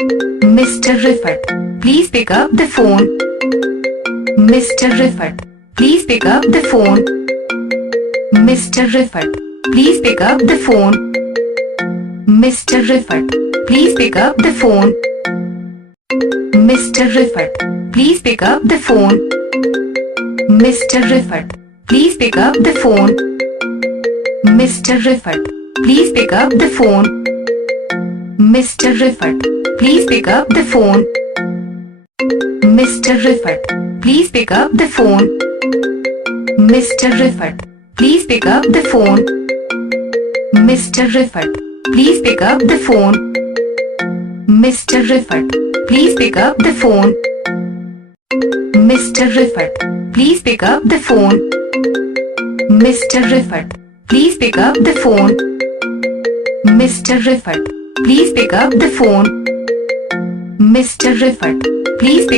Mr. Rifat, please pick up the phone. Mr. Rifat, please pick up the phone. Mr. Rifat, please pick up the phone. Mr. Rifat, please pick up the phone. Mr. Rifat, please pick up the phone. Mr. Rifat, please pick up the phone. Mr. Rifat, please pick up the phone. Mr. Rifat, please pick up the phone. Mr. Rifat, please pick up the phone. Mr. Rifat, please pick up the phone. Mr. Rifat, please pick up the phone. Mr. Rifat, please pick up the phone. Mr. Rifat, please pick up the phone. Mr. Rifat, please pick up the phone. Mr. Rifat, please pick up the phone. Mr. Rifat, please pick